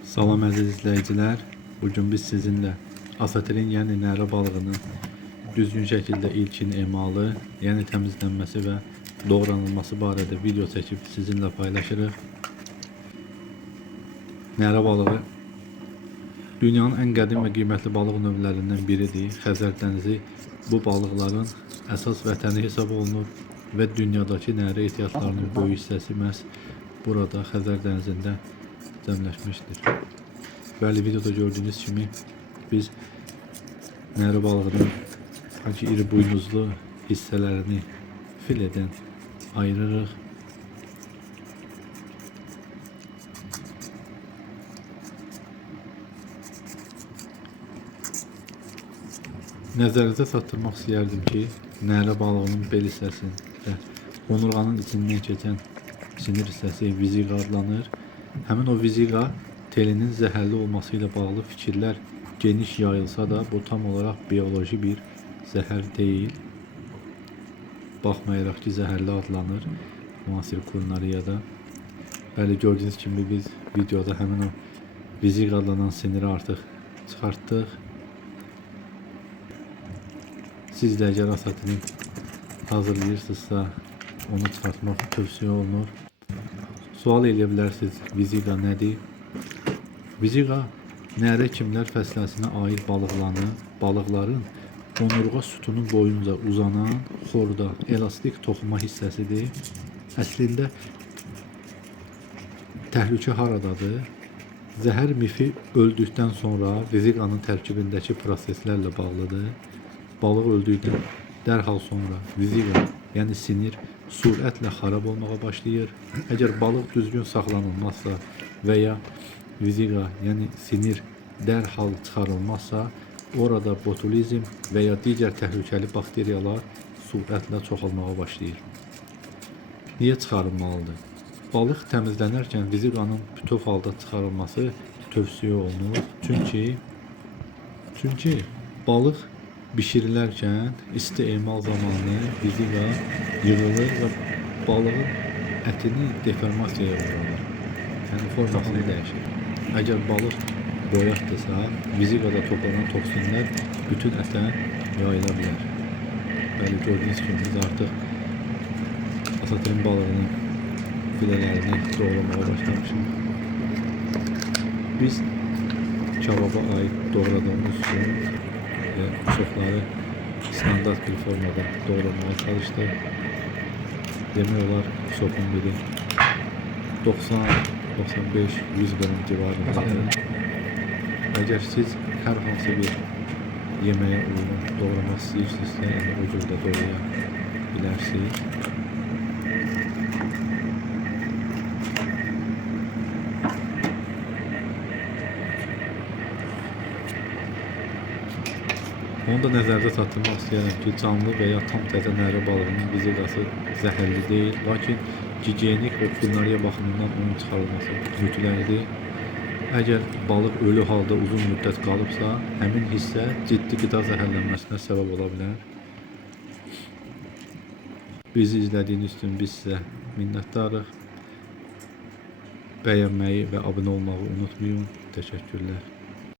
Salam əziz izləyicilər. Bugün biz sizinlə asatirin, yəni nərə balığının düzgün şəkildə ilkin emalı, yəni təmizlənməsi və doğranılması barədə video çəkib sizinlə paylaşırıq. Nərə balığı dünyanın ən qədim və qiymətli balıq növlərindən biridir. Xəzər dənizi bu balıqların əsas vətəni hesab olunur və dünyadakı nərə ehtiyatlarının böyük hissəsi məhz burada Xəzər dənizində cəmləşmişdir. Bəli, videoda gördüyünüz kimi biz nərə balığının iri buynuzlu hissələrini fileden ayırırıq. Nəzərinizə çatdırmaq istəyərdim ki, nərə balığının bel hissəsində onurğanın içindən keçən sinir hissəsi viziqa adlanır. Həmin o viziqa telinin zəhərli olması ilə bağlı fikirlər geniş yayılsa da bu tam olaraq biyoloji bir zəhər deyil. Baxmayaraq ki, zəhərli adlanır müasir kulinariyada. Bəli, gördüyünüz kimi biz videoda həmin o viziqa adlanan siniri artıq çıxartdıq. Siz də əgər asatini hazırlayırsınızsa onu çıxartmaq tövsiyə olunur. Sual edə bilərsiniz, viziqa nədir? Viziqa nərə kimlər fəsləsinə aid balıqların onurğa sütunun boyunca uzanan xorda elastik toxuma hissəsidir. Əslində təhlükə haradadır? Zəhər mifi öldükdən sonra viziqanın tərkibindəki proseslərlə bağlıdır. Balıq öldükdən dərhal sonra viziqa, yəni sinir sürətlə xarab olmağa başlayır. Əgər balıq düzgün saxlanılmazsa və ya viziqa, yəni sinir dərhal çıxarılmazsa, orada botulizm və ya digər təhlükəli bakteriyalar sürətlə çoxalmağa başlayır. Niyə çıxarılmalıdır? Balıq təmizlənərkən viziqanın bütöv halda çıxarılması tövsiyə olunur. Çünki balıq bişirilərkən isti emal zamanı viziqa yığılır və balığın ətini deformasiyaya uğradır. Yəni formasını dəyişir. Əgər balıq boyaqdırsa, viziqada toplanan toksinlər bütün ətə yayıla bilər. Bəli, gördüyünüz kimi biz artıq asatirin balığının filələrini doğramağa başlamışıq. Biz kababa aid doğradığımız üçün ve çoxları standart bir formada doğramaya çalıştı. Demək olar sopun biri 90-95-100 qram civarındadır. Əgər siz hər hansı bir yeməyə uyğun doğramaq istəyirsinizsə, yəni o cürdə doğraya bilərsiniz. Onu da nəzərdə çatdırmaq istəyirəm ki, canlı və ya tam təzə nərə balığının viziqası zəhərli deyil, lakin gigiyenik və kulinariya baxımından onun çıxarılması mütləqdir. Əgər balıq ölü halda uzun müddət qalıbsa, həmin hissə ciddi qida zəhərlənməsinə səbəb ola bilər. Bizi izlədiyiniz üçün biz sizə minnətdarıq. Bəyənməyi və abunə olmağı unutmayın. Təşəkkürlər.